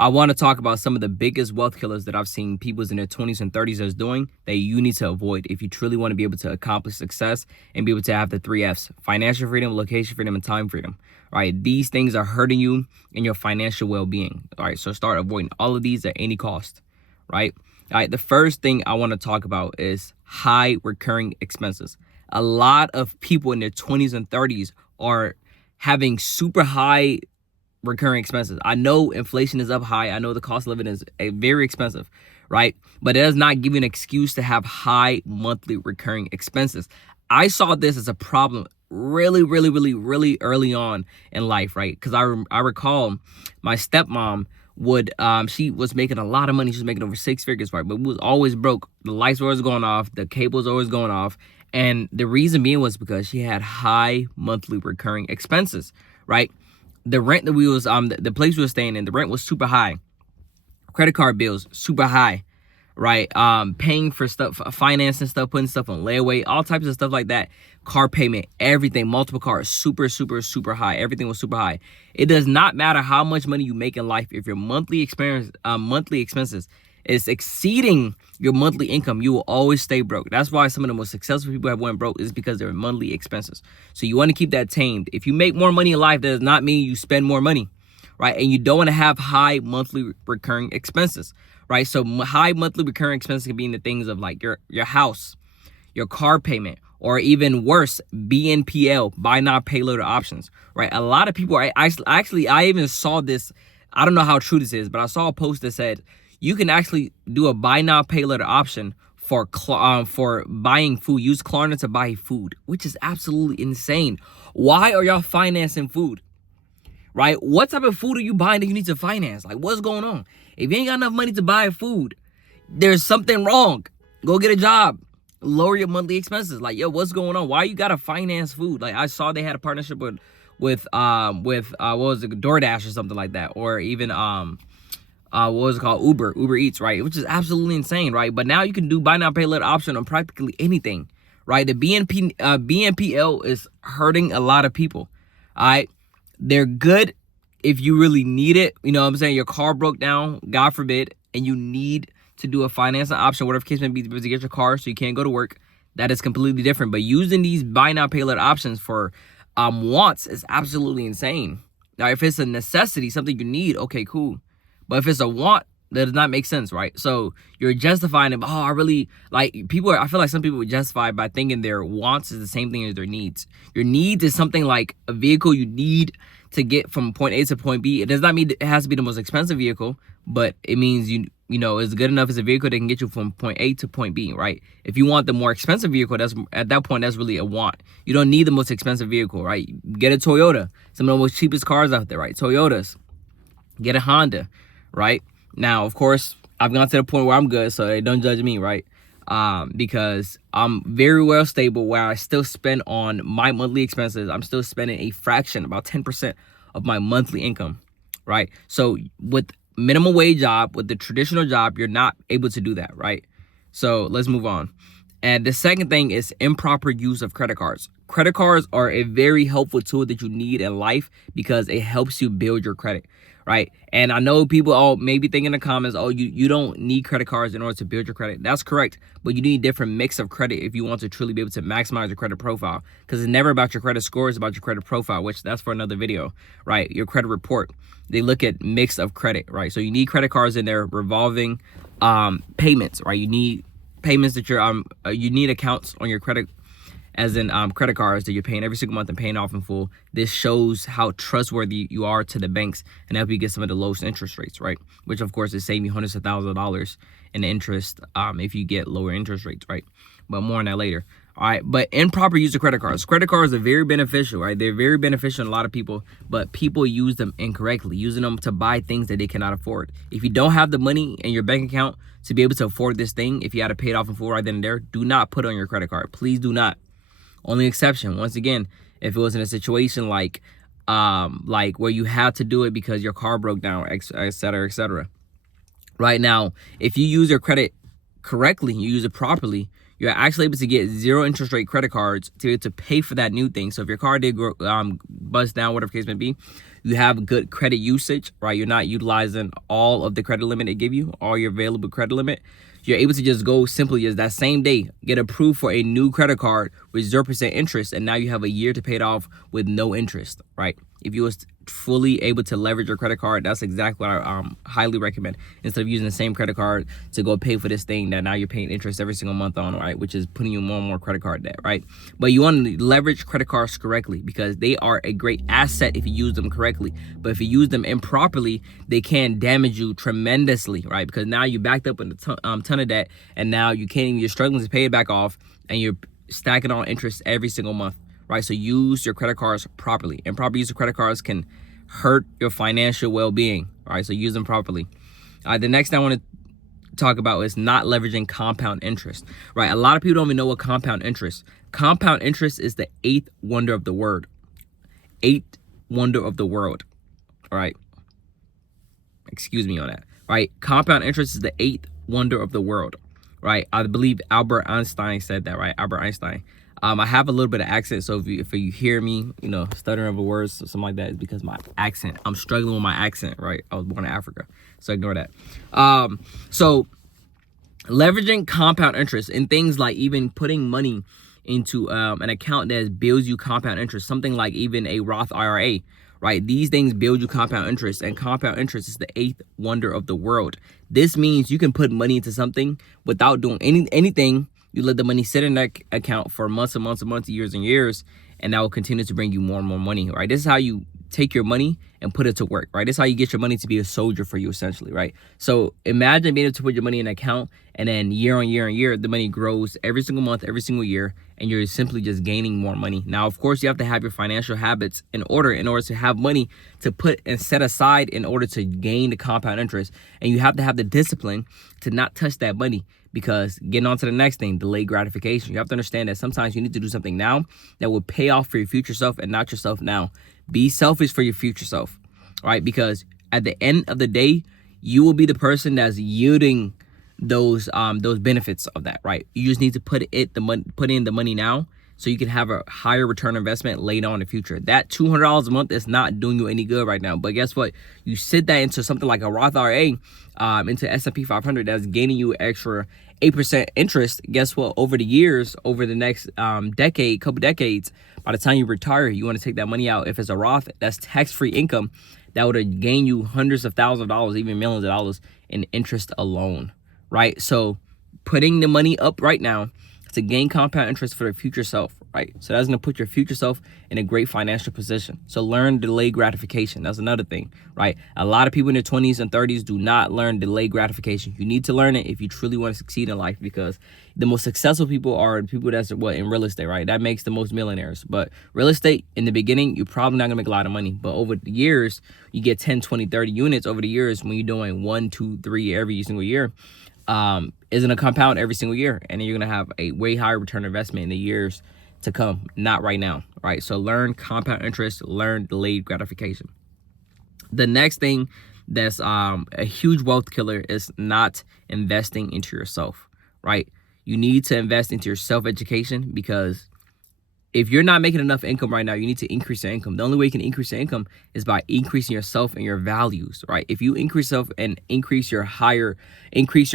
I want to talk about some of the biggest wealth killers that I've seen people in their 20s and 30s is doing that you need to avoid if you truly want to be able to accomplish success and be able to have the three F's: financial freedom, location freedom, and time freedom. All right, these things are hurting you in your financial well-being. All right, so start avoiding all of these at any cost. Right. All right, the first thing I want to talk about is high recurring expenses. A lot of people in their 20s and 30s are having super high recurring expenses. I know inflation is up high. I know the cost of living is very expensive, right? But it does not give you an excuse to have high monthly recurring expenses. I saw this as a problem really early on in life, right? Because I recall my stepmom would she was making a lot of money. She was making over six figures, right? But we was always broke. The lights were always going off, the cables always going off, and the reason being was because she had high monthly recurring expenses, right? The rent that we was the place we were staying in, the rent was super high. Credit card bills super high, right? Paying for stuff, financing stuff, putting stuff on layaway, all types of stuff like that. Car payment, everything, multiple cars, super high. Everything was super high. It does not matter how much money you make in life if your monthly expenses is exceeding your monthly income, you will always stay broke. That's why some of the most successful people have went broke is because of their monthly expenses. So you want to keep that tamed. If you make more money in life, that does not mean you spend more money, right? And you don't want to have high monthly recurring expenses, right? So high monthly recurring expenses can be in the things of like your house, your car payment, or even worse, BNPL, buy now pay later options, right? A lot of people are I even saw this. I don't know how true this is, but I saw a post that said you can actually do a buy now pay later option for buying food. Use Klarna to buy food, which is absolutely insane. Why are y'all financing food? Right? What type of food are you buying that you need to finance? Like, what's going on? If you ain't got enough money to buy food, there's something wrong. Go get a job. Lower your monthly expenses. Like, yo, what's going on? Why you gotta finance food? Like, I saw they had a partnership with what was it, DoorDash or something like that, or even what was it called, Uber Eats, right? Which is absolutely insane, right? But now you can do buy now pay later option on practically anything, right? The BNPL is hurting a lot of people. All right, they're good if you really need it. You know what I'm saying? Your car broke down, God forbid, and you need to do a financing option, whatever case may be, to get your car so you can't go to work. That is completely different. But using these buy now pay later options for wants is absolutely insane. Now, if it's a necessity, something you need, okay, cool. But if it's a want, that does not make sense, right? So you're justifying it. Oh, I really like people. I feel like some people would justify by thinking their wants is the same thing as their needs. Your needs is something like a vehicle you need to get from point A to point B. It does not mean it has to be the most expensive vehicle, but it means you know it's good enough as a vehicle that can get you from point A to point B, right? If you want the more expensive vehicle, that's at that point that's really a want. You don't need the most expensive vehicle, right? Get a Toyota, some of the most cheapest cars out there, right? Toyotas. Get a Honda. Right now, of course, I've gone to the point where I'm good, so they don't judge me, right? Because I'm very well stable where I still spend on my monthly expenses. I'm still spending a fraction, about 10% of my monthly income, right? So with minimum wage job, with the traditional job, you're not able to do that, right? So let's move on. And the second thing is improper use of credit cards. Credit cards are a very helpful tool that you need in life because it helps you build your credit, right? And I know people all maybe think in the comments, oh, you don't need credit cards in order to build your credit. That's correct, but you need a different mix of credit if you want to truly be able to maximize your credit profile, because it's never about your credit score, it's about your credit profile, which that's for another video, right? Your credit report, they look at mix of credit, right? So you need credit cards in there, revolving payments, right? You need payments that you need accounts on your credit, as in credit cards that you're paying every single month and paying off in full. This shows how trustworthy you are to the banks and help you get some of the lowest interest rates, right? Which of course is saving you hundreds of thousands of dollars in interest if you get lower interest rates, right? But more on that later. All right, but improper use of credit cards. Credit cards are very beneficial, right? They're very beneficial to a lot of people, but people use them incorrectly, using them to buy things that they cannot afford. If you don't have the money in your bank account to be able to afford this thing, if you had to pay it off in full right then and there, do not put it on your credit card. Please do not. Only exception, once again, if it was in a situation like where you had to do it because your car broke down, et cetera, et cetera. Right now, if you use your credit correctly, you use it properly, you're actually able to get zero interest rate credit cards to be able to pay for that new thing. So if your car did bust down, whatever case may be, you have good credit usage, right? You're not utilizing all of the credit limit they give you, all your available credit limit. You're able to just go simply as that same day, get approved for a new credit card with 0% interest, and now you have a year to pay it off with no interest, right? If you was fully able to leverage your credit card, that's exactly what I highly recommend. Instead of using the same credit card to go pay for this thing that now you're paying interest every single month on, right? Which is putting you more and more credit card debt, right? But you want to leverage credit cards correctly because they are a great asset if you use them correctly. But if you use them improperly, they can damage you tremendously, right? Because now you backed up in a ton of debt, and now you're struggling to pay it back off, and you're stacking on interest every single month. Right, so use your credit cards properly. Improper use of credit cards can hurt your financial well-being. All right, so use them properly. The next thing I want to talk about is not leveraging compound interest. Right, a lot of people don't even know what compound interest. Compound interest is the eighth wonder of the world. Eighth wonder of the world. All right, excuse me on that. Right, compound interest is the eighth wonder of the world. Right, I believe Albert Einstein said that. Right, Albert Einstein. I have a little bit of accent, so if you hear me, stuttering over words, something like that, it's because my accent. I'm struggling with my accent, right? I was born in Africa, so ignore that. So leveraging compound interest in things like even putting money into an account that builds you compound interest, something like even a Roth IRA, right? These things build you compound interest, and compound interest is the eighth wonder of the world. This means you can put money into something without doing anything. You let the money sit in that account for months and months and months, years and years, and that will continue to bring you more and more money, right? This is how you take your money and put it to work, right? This is how you get your money to be a soldier for you, essentially, right? So imagine being able to put your money in an account, and then year on year on year, the money grows every single month, every single year, and you're simply just gaining more money. Now, of course, you have to have your financial habits in order to have money to put and set aside in order to gain the compound interest. And you have to have the discipline to not touch that money. Because getting on to the next thing, delayed gratification. You have to understand that sometimes you need to do something now that will pay off for your future self and not yourself now. Be selfish for your future self, right? Because at the end of the day, you will be the person that's yielding those benefits of that, right? You just need to put in the money now so you can have a higher return investment later on in the future. That $200 a month is not doing you any good right now. But guess what? You sit that into something like a Roth IRA, into S&P 500 that's gaining you extra 8% interest. Guess what? Over the years, over the next couple decades, by the time you retire, you want to take that money out. If it's a Roth, that's tax-free income that would gain you hundreds of thousands of dollars, even millions of dollars in interest alone, right? So putting the money up right now to gain compound interest for the future self, right? So that's going to put your future self in a great financial position. So learn delayed gratification. That's another thing, right? A lot of people in their 20s and 30s do not learn delayed gratification. You need to learn it if you truly want to succeed in life, because the most successful people are people that's in real estate, right? That makes the most millionaires. But real estate, in the beginning, you're probably not going to make a lot of money. But over the years, you get 10, 20, 30 units over the years when you're doing 1, 2, 3 every single year. Is going to compound every single year, and then you're going to have a way higher return investment in the years to come, not right now, right? So learn compound interest, learn delayed gratification. The next thing that's a huge wealth killer is not investing into yourself, right? You need to invest into your self-education, because if you're not making enough income right now, you need to increase your income. The only way you can increase your income is by increasing yourself and your values, right? If you increase yourself and increase your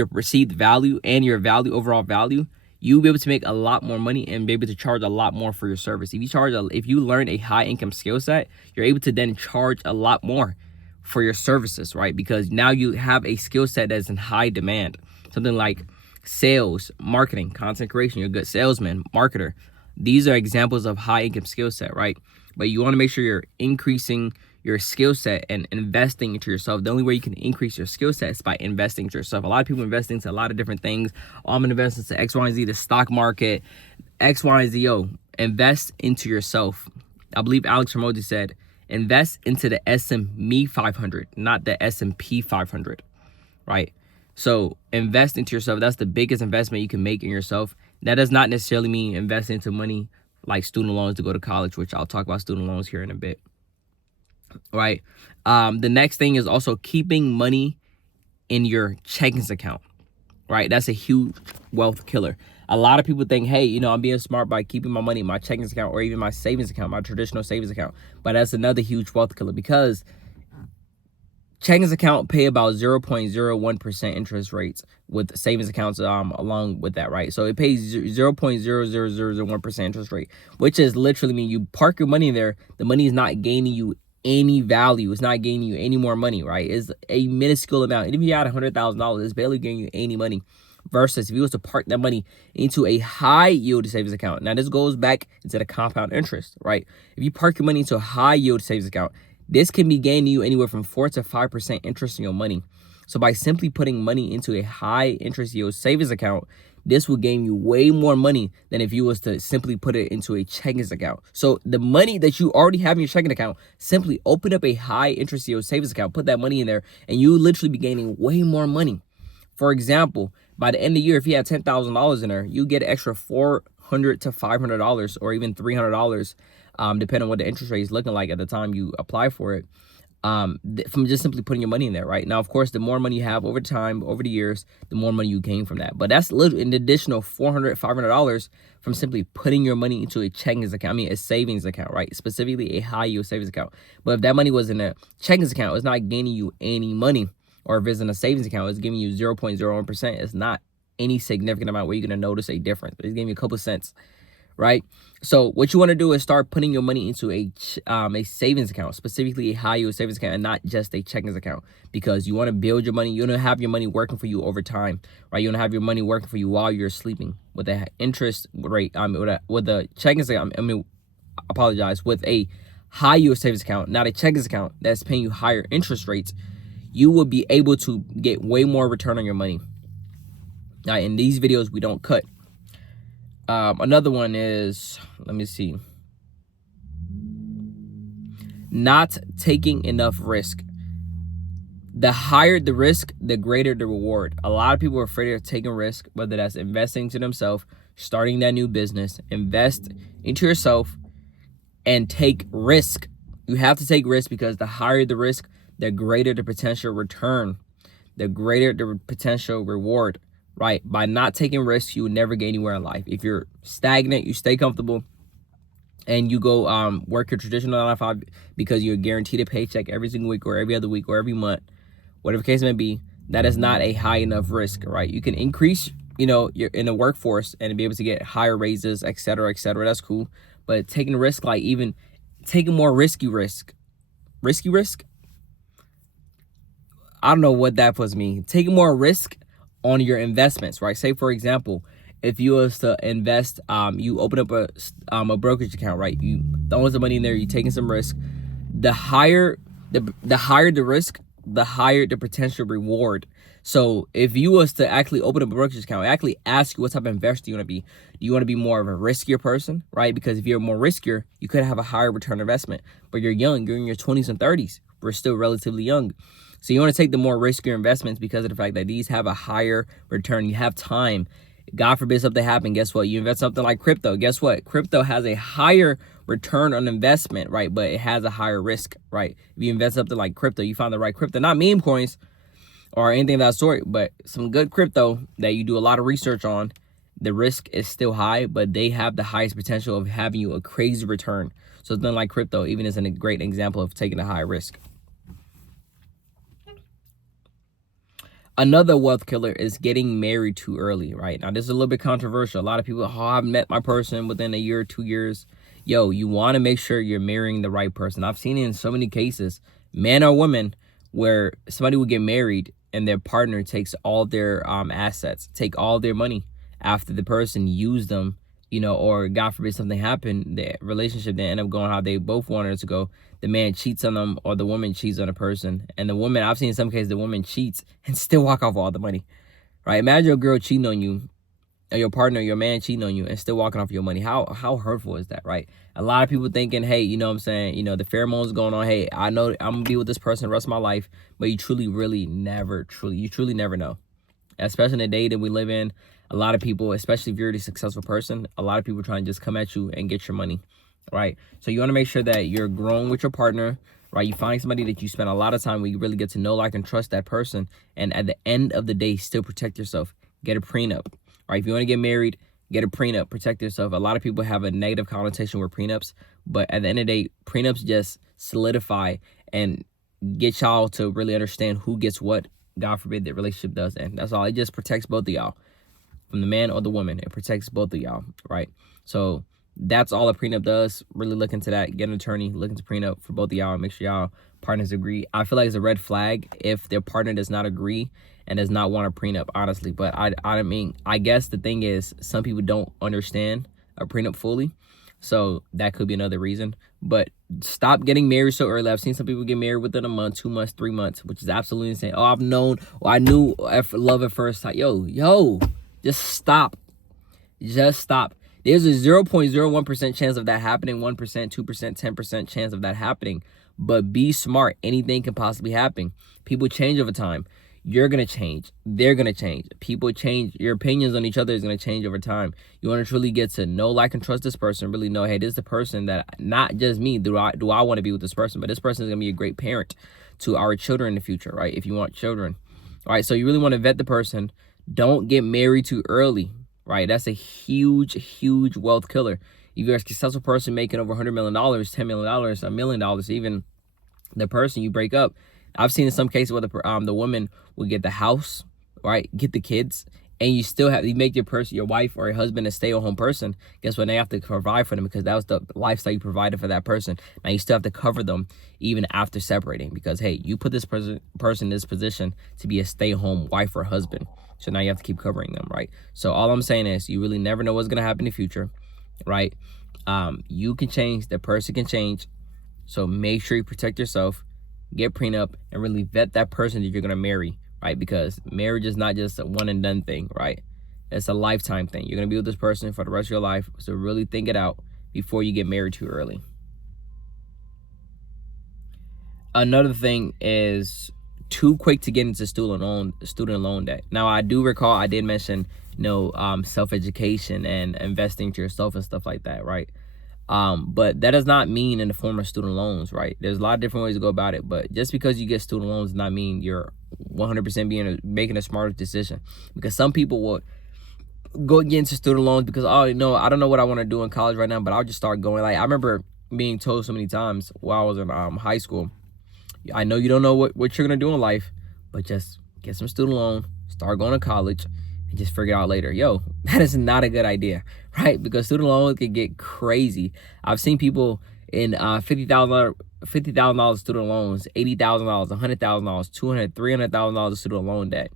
perceived value and your overall value, you'll be able to make a lot more money and be able to charge a lot more for your service. If you learn a high income skill set, you're able to then charge a lot more for your services, right? Because now you have a skill set that's in high demand. Something like sales, marketing, content creation. You're a good salesman, marketer. These are examples of high income skill set, right? But you want to make sure you're increasing your skill set and investing into yourself. The only way you can increase your skill set is by investing into yourself. A lot of people invest into a lot of different things. I'm investing into X, Y, and Z, the stock market, X, Y, and Z. Invest into yourself. I believe Alex Ramosi said, invest into the S&P 500, not the S&P 500, right? So invest into yourself. That's the biggest investment you can make in yourself. That does not necessarily mean invest into money like student loans to go to college, which I'll talk about student loans here in a bit, right? The next thing is also keeping money in your checkings account, right? That's a huge wealth killer. A lot of people think, hey, I'm being smart by keeping my money in my checking account or even my savings account, my traditional savings account. But that's another huge wealth killer, because checkings account pay about 0.01% interest rates, with savings accounts along with that, right? So it pays 0.00001% interest rate, which is literally mean you park your money there, the money is not gaining you any value. It's not gaining you any more money, right? It's a minuscule amount. And if you had $100,000, it's barely gaining you any money. Versus if you was to park that money into a high yield savings account. Now this goes back into the compound interest, right? If you park your money into a high yield savings account, this can be gaining you anywhere from 4 to 5% interest in your money. So by simply putting money into a high interest yield savings account, this will gain you way more money than if you was to simply put it into a checkings account. So the money that you already have in your checking account, simply open up a high interest yield savings account, put that money in there, and you literally be gaining way more money. For example, by the end of the year, if you had $10,000 in there, you get an extra $400 to $500 or even $300, depending on what the interest rate is looking like at the time you apply for it, from just simply putting your money in there, right? Now, of course, the more money you have over time, over the years, the more money you gain from that. But that's literally an additional $400, $500 from simply putting your money into a checkings account. A savings account, right? Specifically a high yield savings account. But if that money was in a checkings account, it's not gaining you any money. Or if it's in a savings account, it's giving you 0.01%. It's not any significant amount where you're going to notice a difference, but it's giving you a couple cents, right? So what you want to do is start putting your money into a savings account, specifically a high yield savings account, and not just a checkings account, because you want to build your money. You want to have your money working for you over time, right? You want to have your money working for you while you're sleeping. With the interest rate, with the checkings account, with a high yield savings account, not a checkings account that's paying you higher interest rates, you will be able to get way more return on your money. Now, in these videos, we don't cut. Another one is, let me see, not taking enough risk. The higher the risk, the greater the reward. A lot of people are afraid of taking risk, whether that's investing to themselves, starting that new business. Invest into yourself and take risk. You have to take risk, because the higher the risk, the greater the potential return, the greater the potential reward, right? By not taking risks, you will never get anywhere in life. If you're stagnant, you stay comfortable, and you go work your traditional 9 to 5 because you're guaranteed a paycheck every single week or every other week or every month, whatever the case may be, that is not a high enough risk, right? You can increase, you're in the workforce and be able to get higher raises, et cetera, et cetera. That's cool. But taking risk, like even taking more risky risk, I don't know what that was mean. Taking more risk on your investments, right? Say, for example, if you was to invest, you open up a brokerage account, right? You throw some money in there, you're taking some risk. The higher the risk, the higher the potential reward. So if you was to actually open up a brokerage account, actually ask you what type of investor you want to be. Do you want to be more of a riskier person, right? Because if you're more riskier, you could have a higher return investment. But you're young, you're in your 20s and 30s. We're still relatively young. So you want to take the more riskier investments because of the fact that these have a higher return. You have time. God forbid something happen. Guess what? You invest something like crypto. Guess what? Crypto has a higher return on investment, right? But it has a higher risk, right? If you invest something like crypto, you find the right crypto, not meme coins or anything of that sort, but some good crypto that you do a lot of research on. The risk is still high, but they have the highest potential of having you a crazy return. So something like crypto even is a great example of taking a high risk. Another wealth killer is getting married too early, right? Now, this is a little bit controversial. A lot of people, I've met my person within a year or 2 years. Yo, you want to make sure you're marrying the right person. I've seen it in so many cases, men or women, where somebody will get married and their partner takes all their assets, take all their money after the person used them, or God forbid something happened, the relationship didn't end up going how they both wanted it to go. The man cheats on them or the woman cheats on a person. And the woman, I've seen in some cases, the woman cheats and still walk off all the money, right? Imagine a girl cheating on you, or your partner, your man cheating on you and still walking off your money. How hurtful is that, right? A lot of people thinking, hey, you know what I'm saying? The pheromones going on. Hey, I know I'm going to be with this person the rest of my life. But you truly never know. Especially in the day that we live in. A lot of people, especially if you're a successful person, a lot of people trying to just come at you and get your money, right? So you want to make sure that you're growing with your partner, right? You find somebody that you spend a lot of time where you really get to know, like, and trust that person. And at the end of the day, still protect yourself. Get a prenup, right? If you want to get married, Get a prenup, protect yourself. A lot of people have a negative connotation with prenups, but at the end of the day, prenups just solidify and get y'all to really understand who gets what. God forbid the relationship does end. That's all. It just protects both of y'all, from the man or the woman. It protects both of y'all, right? So that's all a prenup does. Really look into that. Get an attorney, look into prenup for both of y'all. Make sure y'all partners agree. I feel like it's a red flag if their partner does not agree and does not want a prenup, honestly. But I mean, I guess the thing is, some people don't understand a prenup fully. So that could be another reason. But stop getting married so early. I've seen some people get married within a month, 2 months, 3 months, which is absolutely insane. Oh, I've known, or I knew love at first sight. Yo, just stop. Just stop. There's a 0.01% chance of that happening, 1%, 2%, 10% chance of that happening. But be smart. Anything can possibly happen. People change over time. You're going to change. They're going to change. People change. Your opinions on each other is going to change over time. You want to truly get to know, like, and trust this person. Really know, hey, this is the person that, not just me, do I want to be with this person, but this person is going to be a great parent to our children in the future, right? If you want children. All right, so you really want to vet the person. Don't get married too early, right? That's a huge wealth killer. If you're a successful person making over $100 million, $10 million, $1 million, even the person you break up. I've seen in some cases where the woman will get the house, right, get the kids, and you make your wife or your husband a stay-at-home person. Guess what? They have to provide for them because that was the lifestyle you provided for that person. Now you still have to cover them even after separating because, hey, you put this person in this position to be a stay-at-home wife or husband. So now you have to keep covering them, right? So all I'm saying is you really never know what's going to happen in the future, right? You can change. The person can change. So make sure you protect yourself, get prenup, and really vet that person that you're going to marry, right? Because marriage is not just a one and done thing, right? It's a lifetime thing. You're going to be with this person for the rest of your life. So really think it out before you get married too early. Another thing is too quick to get into student loan debt. Now, I do recall I did mention, self-education and investing to yourself and stuff like that, right? But that does not mean in the form of student loans, right? There's a lot of different ways to go about it, but just because you get student loans does not mean you're 100% making a smarter decision. Because some people will get into student loans because, I don't know what I want to do in college right now, but I'll just start going. Like, I remember being told so many times while I was in high school, I know you don't know what you're going to do in life, but just get some student loan, start going to college, and just figure it out later. That is not a good idea, right? Because student loans can get crazy. I've seen people in $50,000 student loans, $80,000, $100,000, $200,000, $300,000 of student loan debt.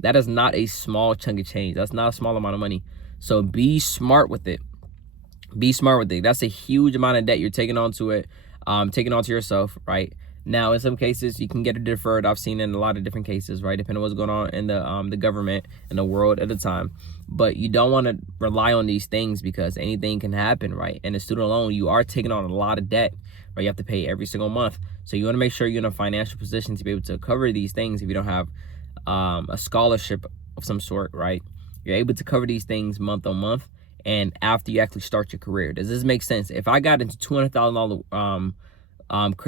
That is not a small chunk of change. That's not a small amount of money. So be smart with it. Be smart with it. That's a huge amount of debt you're taking onto yourself, right? Now, in some cases, you can get it deferred. I've seen it in a lot of different cases, right? Depending on what's going on in the government and the world at the time. But you don't want to rely on these things because anything can happen, right? And a student loan, you are taking on a lot of debt, right? You have to pay every single month. So you want to make sure you're in a financial position to be able to cover these things if you don't have a scholarship of some sort, right? You're able to cover these things month on month and after you actually start your career. Does this make sense? If I got into $200,000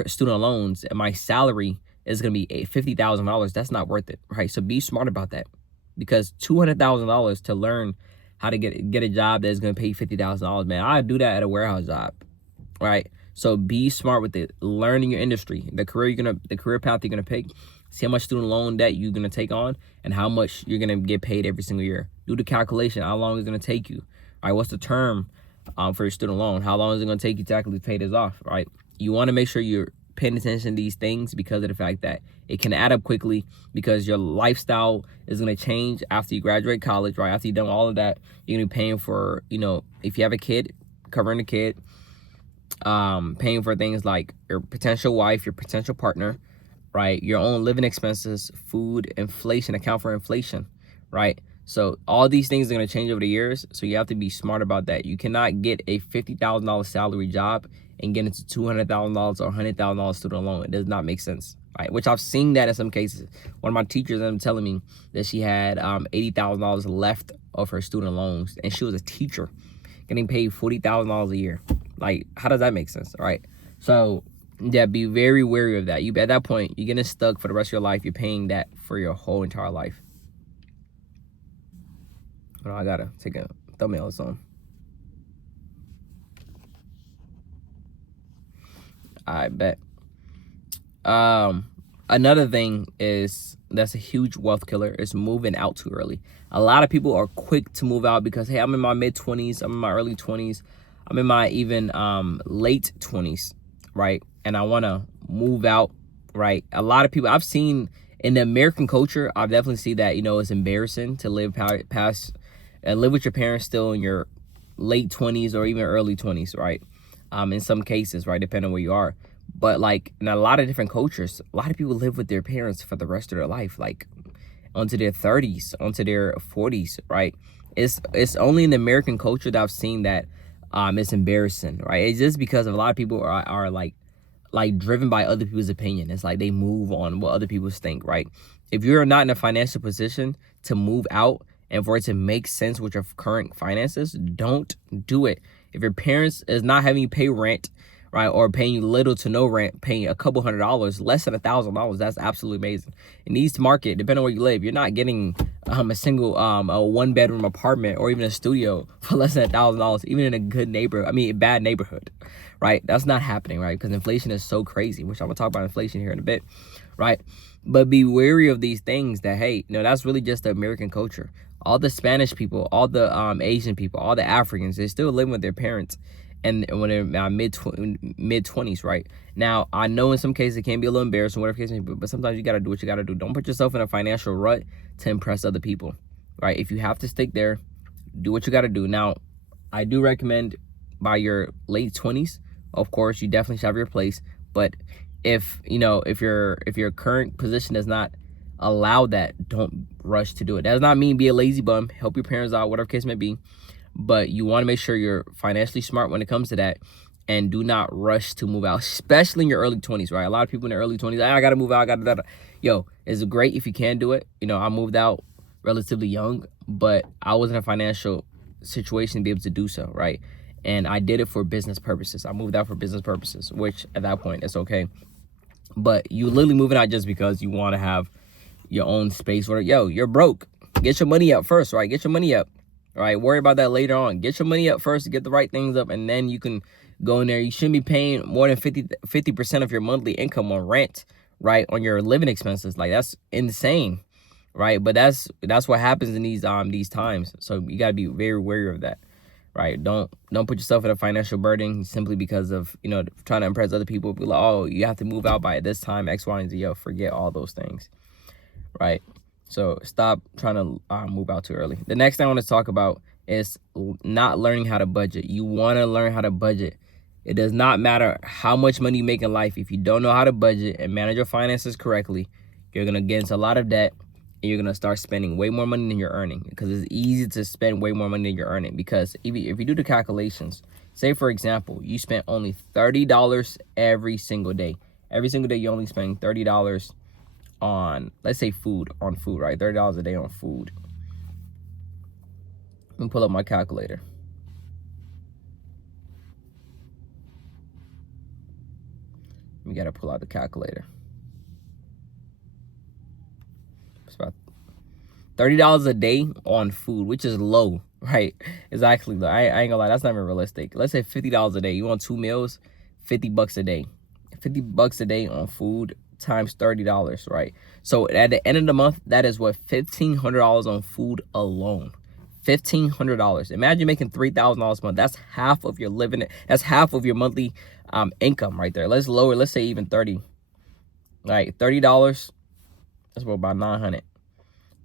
student loans and my salary is going to be $50,000, that's not worth it, right? So be smart about that, because $200,000 to learn how to get a job that is going to pay $50,000, man, I'd do that at a warehouse job, right? So be smart with it. Learning your industry, the career path you're gonna pick. See how much student loan debt you're gonna take on and how much you're gonna get paid every single year. Do the calculation. How long is it gonna take you? All right, what's the term for your student loan? How long is it gonna take you to actually pay this off? Right? You want to make sure you're paying attention to these things because of the fact that it can add up quickly, because your lifestyle is going to change after you graduate college, right? After you've done all of that, you're going to be paying for, if you have a kid, covering the kid, paying for things like your potential wife, your potential partner, right? Your own living expenses, food, inflation, account for inflation, right? So all these things are going to change over the years. So you have to be smart about that. You cannot get a $50,000 salary job and get into $200,000 or $100,000 student loan. It does not make sense, right? Which I've seen that in some cases. One of my teachers ended up telling me that she had $80,000 left of her student loans, and she was a teacher getting paid $40,000 a year. Like, how does that make sense, right? So yeah, be very wary of that. At that point, you're getting stuck for the rest of your life. You're paying that for your whole entire life. I gotta take a thumbnail or something. I bet. Another thing is that's a huge wealth killer is moving out too early. A lot of people are quick to move out because, hey, I'm in my mid-20s, I'm in my early 20s, I'm in my even late 20s, right? And I want to move out, right? A lot of people I've seen in the American culture, I've definitely seen that, it's embarrassing to live past and live with your parents still in your late 20s or even early 20s, right? In some cases, right, depending on where you are. But like in a lot of different cultures, a lot of people live with their parents for the rest of their life, like onto their 30s, onto their 40s, right? It's only in the American culture that I've seen that it's embarrassing, right? It's just because a lot of people are like driven by other people's opinion. It's like they move on what other people think, right? If you're not in a financial position to move out and for it to make sense with your current finances, don't do it. If your parents is not having you pay rent, right, or paying you little to no rent, paying a couple $100, less than $1,000, that's absolutely amazing. In the East Market, depending on where you live, you're not getting a single a 1-bedroom apartment or even a studio for less than $1,000, even in a bad neighborhood, right? That's not happening, right? Because inflation is so crazy, which I'm gonna talk about inflation here in a bit, right? But be wary of these things that, hey, that's really just the American culture. All the Spanish people, all the Asian people, all the Africans, they still live with their parents. And when they're mid-20s, right? Now, I know in some cases it can be a little embarrassing, whatever case may be, but sometimes you got to do what you got to do. Don't put yourself in a financial rut to impress other people, right? If you have to stick there, do what you got to do. Now, I do recommend by your late 20s, of course, you definitely should have your place. But if your current position does not allow that, don't rush to do it. That does not mean be a lazy bum. Help your parents out, whatever case may be. But you want to make sure you're financially smart when it comes to that, and do not rush to move out, especially in your early 20s, right? A lot of people in their early 20s, I got to move out, I got to that. Yo, it's great if you can do it. I moved out relatively young, but I was in a financial situation to be able to do so, right? And I did it for business purposes. I moved out for business purposes, which at that point, it's okay. But you literally moving out just because you want to have your own space. Or, you're broke. Get your money up first, right? Get your money up. All right, worry about that later on. Get your money up first to get the right things up, and then you can go in there. You shouldn't be paying more than 50% of your monthly income on rent, right? On your living expenses. Like, that's insane, right? But that's what happens in these times. So you gotta be very wary of that, right? Don't put yourself in a financial burden simply because of trying to impress other people. Be like, oh, you have to move out by this time, X, Y, and Z. Yo, forget all those things, right? So stop trying to move out too early. The next thing I want to talk about is not learning how to budget. You want to learn how to budget. It does not matter how much money you make in life. If you don't know how to budget and manage your finances correctly, you're going to get into a lot of debt, and you're going to start spending way more money than you're earning, because it's easy to spend way more money than you're earning. Because if you do the calculations, say, for example, you spent only $30 every single day. Every single day you only spend $30 on, let's say, food, right? $30 a day on food. Let me pull up my calculator. We gotta pull out the calculator. It's about $30 a day on food, which is low, right? It's actually low. I ain't gonna lie, that's not even realistic. Let's say $50 a day. You want 2 meals, $50 a day. $50 a day on food times $30, right? So at the end of the month, that is what, $1,500 on food alone. $1,500. Imagine making $3,000 a month. That's half of your living. That's half of your monthly income right there. Let's lower. Let's say even 30. Right, $30. That's about 900.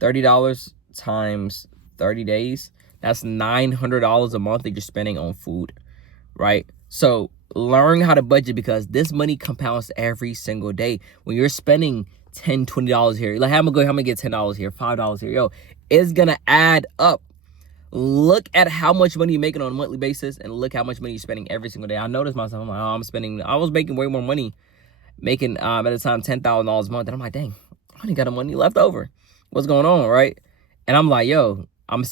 $30 times 30 days. That's $900 a month that you're spending on food, right? So learn how to budget, because this money compounds every single day. When you're spending $10, $20 here, like, I'm gonna get $10 here, $5 here, yo, it's gonna add up. Look at how much money you're making on a monthly basis, and look how much money you're spending every single day. I noticed myself, I'm like, I was making way more money, making at the time $10,000 a month, and I'm like, dang, I only got money left over. What's going on, right? And I'm like, yo, I'm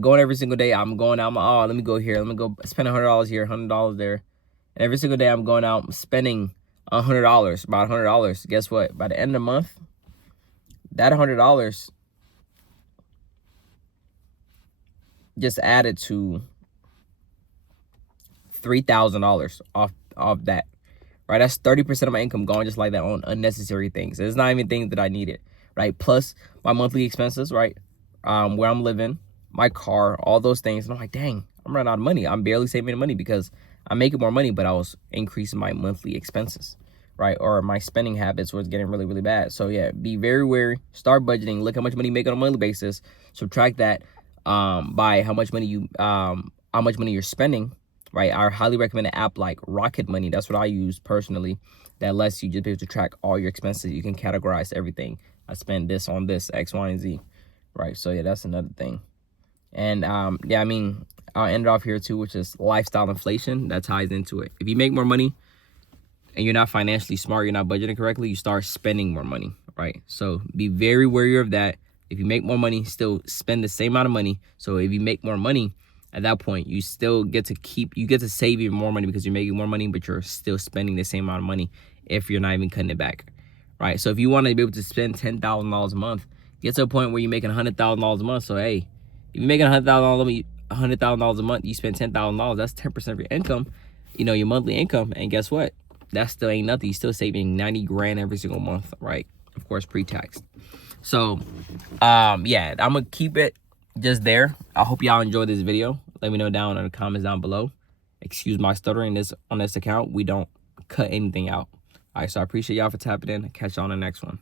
going every single day. I'm going out. Let me go here. Let me go spend $100 here, $100 there. And every single day I'm going out, I'm spending $100, about $100. Guess what? By the end of the month, that $100 just added to $3,000 off that. Right, that's 30% of my income going just like that on unnecessary things. It's not even things that I needed, right? Plus my monthly expenses, right? Where I'm living, my car, all those things. And I'm like, dang, I'm running out of money. I'm barely saving money because I'm making more money, but I was increasing my monthly expenses, right? Or my spending habits was getting really, really bad. So yeah, be very wary. Start budgeting. Look how much money you make on a monthly basis. Subtract that by how much money you're spending. Right, I highly recommend an app like Rocket Money. That's what I use personally. That lets you just be able to track all your expenses. You can categorize everything. I spend this on this, X, Y, and Z. Right, so yeah, that's another thing. And yeah, I mean, I'll end it off here too, which is lifestyle inflation. That ties into it. If you make more money and you're not financially smart, you're not budgeting correctly, you start spending more money, right? So be very wary of that. If you make more money, still spend the same amount of money. So if you make more money, at that point, you still get to save even more money because you're making more money, but you're still spending the same amount of money if you're not even cutting it back, right? So if you want to be able to spend $10,000 a month, get to a point where you're making $100,000 a month. So hey, if you're making $100,000 a month, you spend $10,000. That's 10% of your income, your monthly income. And guess what? That still ain't nothing. You're still saving 90 grand every single month, right? Of course, pre-tax. So, yeah, I'm gonna keep it just there. I hope y'all enjoyed this video. Let me know down in the comments down below. Excuse my stuttering on this account. We don't cut anything out. All right, so I appreciate y'all for tapping in. Catch y'all on the next one.